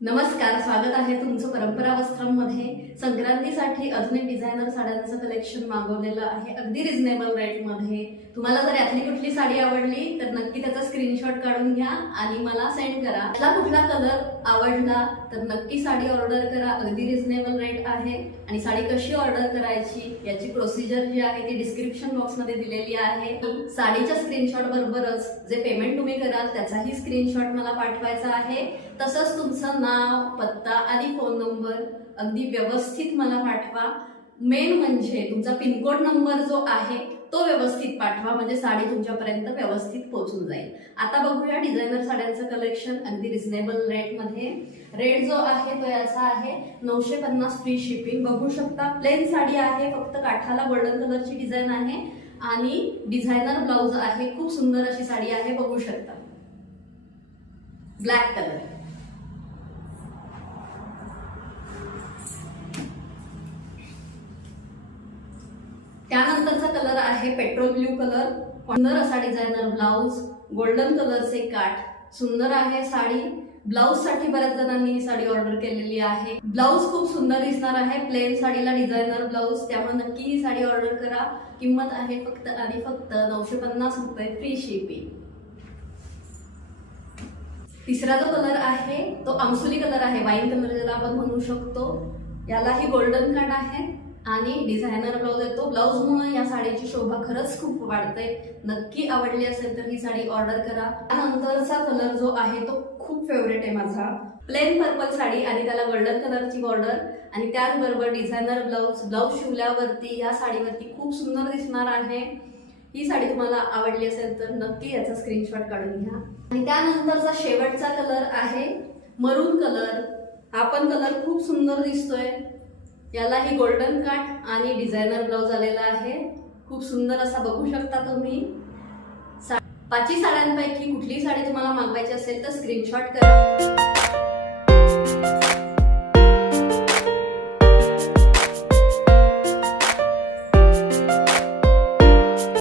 नमस्कार, स्वागत आहे तुमचं परंपरा वस्त्रमध्ये। संक्रांतीसाठी आधुनिक डिझायनर साड्यांचं कलेक्शन मागवलेलं आहे अगदी रिझनेबल रेटमध्ये। तुम्हाला जर यातली कुठली साडी आवडली तर नक्की त्याचा स्क्रीनशॉट काढून घ्या आणि मला सेंड करा। त्याला कुठला कलर आवडला तर नक्की साडी ऑर्डर करा, अगदी रिझनेबल रेट आहे। आणि साडी कशी ऑर्डर करायची याची प्रोसिजर जी आहे ती डिस्क्रिप्शन बॉक्समध्ये दिलेली आहे। साडीच्या स्क्रीनशॉट बरोबरच जे पेमेंट तुम्ही कराल त्याचाही स्क्रीनशॉट मला पाठवायचा आहे। तसंच तुमचं नाव, पत्ता आणि फोन नंबर अगदी व्यवस्थित मला पाठवा। मेन म्हणजे तुमचा पिनकोड नंबर जो आहे तो व्यवस्थित पाठवा, म्हणजे साडी तुमच्यापर्यंत व्यवस्थित पोहोचून जाईल। आता बघूया डिझायनर साड्यांचं कलेक्शन अगदी रिझनेबल रेटमध्ये। रेट जो आहे तो याचा आहे 950 फ्री शिपिंग। बघू शकता प्लेन साडी आहे, फक्त काठाला गोल्डन कलरची डिझाईन आहे आणि डिझायनर ब्लाउज आहे। खूप सुंदर अशी साडी आहे, बघू शकता। ब्लॅक कलर, त्यानंतरचा कलर आहे पेट्रोल ब्ल्यू कलर। सुंदर असा डिझायनर ब्लाउज, गोल्डन कलरचे काठ, सुंदर आहे साडी। ब्लाउज साठी बऱ्याच जणांनी ही साडी ऑर्डर केलेली आहे। ब्लाउज खूप सुंदर दिसणार आहे, प्लेन साडीला डिझायनर ब्लाउज, त्यामुळे नक्की ही साडी ऑर्डर करा। किंमत आहे फक्त आणि फक्त 950 रुपये फ्री शिपिंग। तिसरा जो कलर आहे तो आमसुली कलर आहे, वाईन कलर ज्याला आपण म्हणू शकतो। यालाही गोल्डन काठ आहे आणि डिझायनर ब्लाउज आहे। तो ब्लाउजमुळे या साडीची शोभा खरंच खूप वाढते। नक्की आवडली असेल तर ही साडी ऑर्डर करा। त्यानंतरचा कलर जो आहे तो खूप फेवरेट आहे माझा, प्लेन पर्पल साडी आणि त्याला गोल्डन कलरची बॉर्डर आणि त्याचबरोबर डिझायनर ब्लाउज। ब्लाउज शिवल्यावरती या साडीवरती खूप सुंदर दिसणार आहे। ही साडी तुम्हाला आवडली असेल तर नक्की याचा स्क्रीनशॉट काढून घ्या। आणि त्यानंतरचा शेवटचा कलर आहे मरून कलर। हा पण कलर खूप सुंदर दिसतोय। यालाही गोल्डन काठ आणि डिझायनर ब्लाउज आलेला आहे, खूप सुंदर असा बघू शकता तुम्ही। पाचही साड्यांपैकी कुठली साडी तुम्हाला मागवायची असेल तर स्क्रीनशॉट करा।